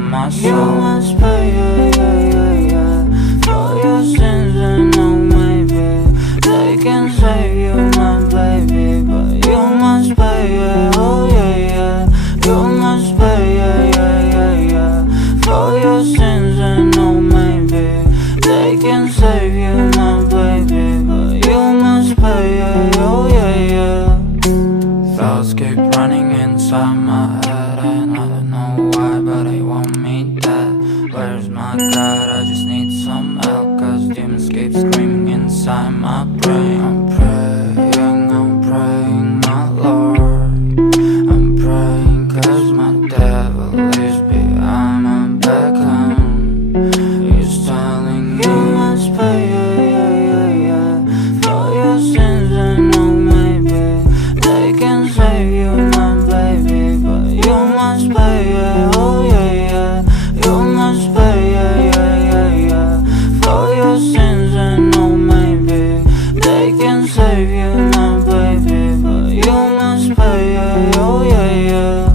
my soul. You must pay, for your sins, and oh maybe they can save you, my baby, but you must pay, oh yeah. You must pay, for your sins, and oh maybe they can save you, my baby, but you must pay, oh yeah. Thoughts keep running inside my head, and I don't know why, but they want me dead. Where's my God? I just need some help, cause demons keep screaming inside my brain. I'm praying, my Lord. I'm praying cause my devil is behind my back home. He's telling me you must pay, for your sins, and oh maybe they can save you, my baby, but you must pay, oh yeah. You must pay, for your sins, and oh maybe they can save you, my baby, but you must pay, oh yeah.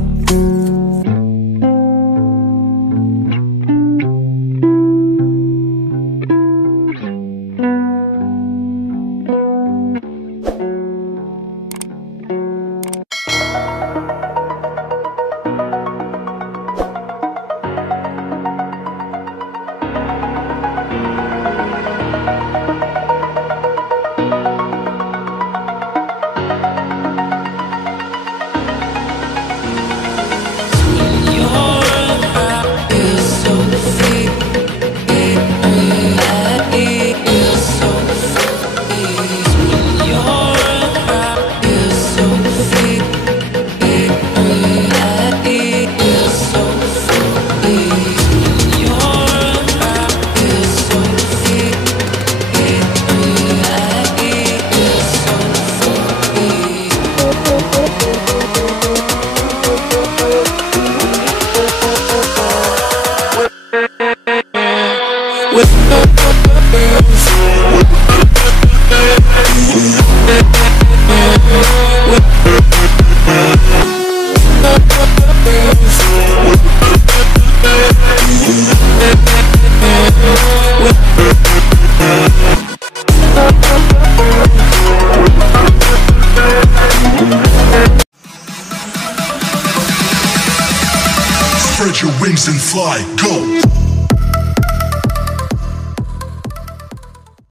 Spread your wings and fly, go!